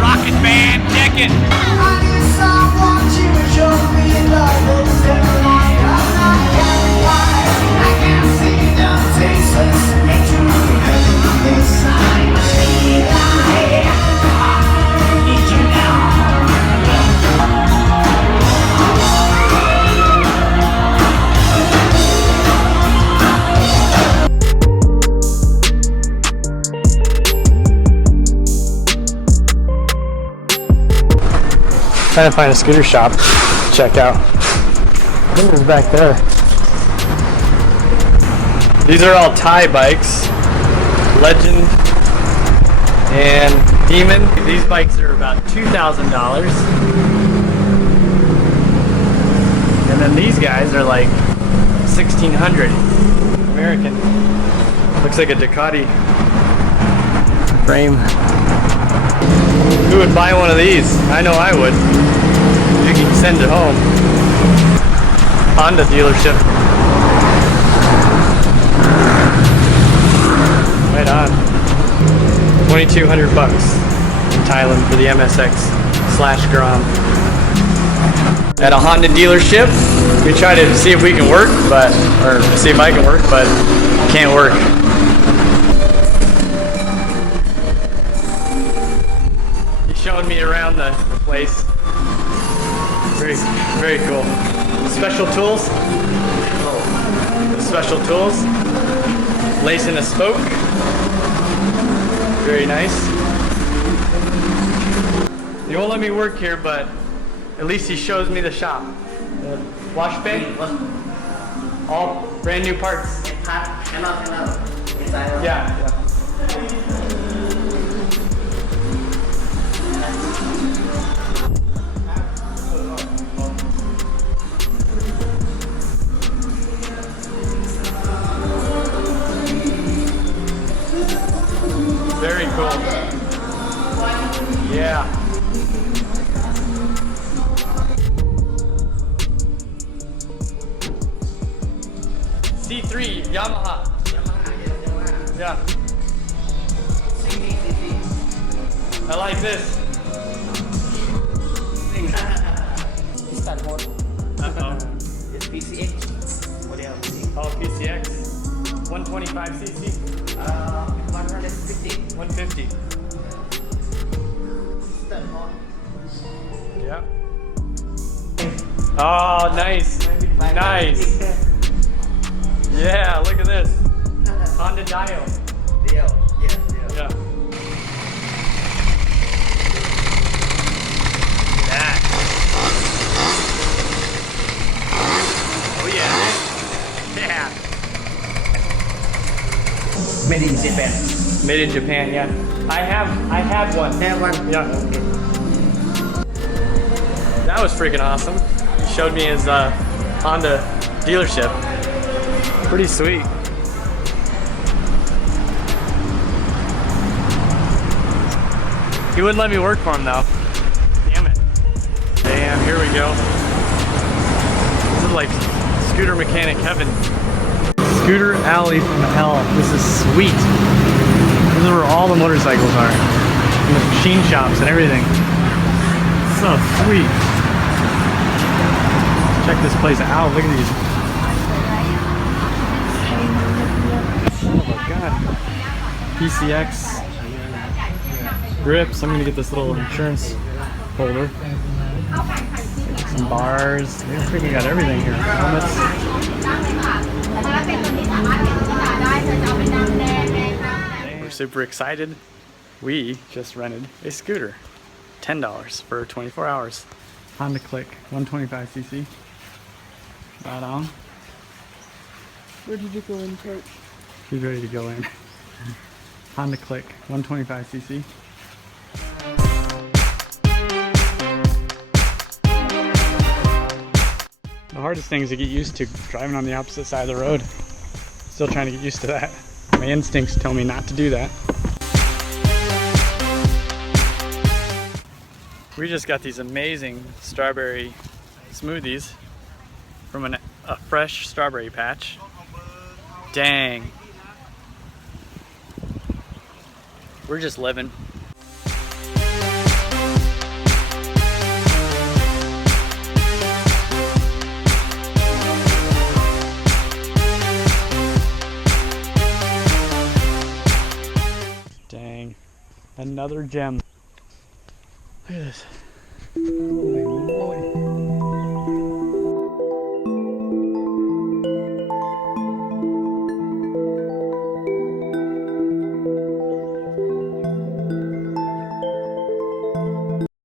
rocket band. Check it. Trying to find a scooter shop to check out. I think it was back there. These are all Thai bikes. Legend and Demon. These bikes are about $2,000. And then these guys are like $1,600. American. Looks like a Ducati frame. Who would buy one of these? I know I would. You can send it home. Honda dealership. Right on. 2,200 bucks in Thailand for the MSX/Grom. At a Honda dealership, we try to see if we can work, or see if I can work, but can't work. Showing me around the place. Very, very cool. Special tools. Special tools. Lace in a spoke. Very nice. He won't let me work here, but at least he shows me the shop. The wash bay. All brand new parts. Yeah. Very cool. Yeah. C3 Yamaha. Yeah. I like this. It's PCX. Oh, PCX. 125cc. 150. 150. Yeah. Oh, nice. Nice. Yeah, look at this. Honda Dio. Dio. Yeah. That. Oh yeah. Yeah. Made in Japan. Made in Japan, yeah. I had one. Have one. Yeah. Okay. That was freaking awesome. He showed me his Honda dealership. Pretty sweet. He wouldn't let me work for him though. Damn it. Damn, here we go. This is like scooter mechanic heaven. Scooter alley from hell. This is sweet. This is where all the motorcycles are. And the machine shops and everything. So sweet. Check this place out. Look at these. Oh my god. PCX grips. I'm gonna get this little insurance holder. Some bars. They freaking got everything here. Helmets. We're super excited. We just rented a scooter. $10 for 24 hours. Honda Click 125cc. Right on. Where did you go in, Coach? He's ready to go in. Honda Click 125cc. The hardest thing is to get used to driving on the opposite side of the road. Still trying to get used to that. My instincts tell me not to do that. We just got these amazing strawberry smoothies from a fresh strawberry patch. Dang. We're just living. Another gem. Look at this. Holy moly.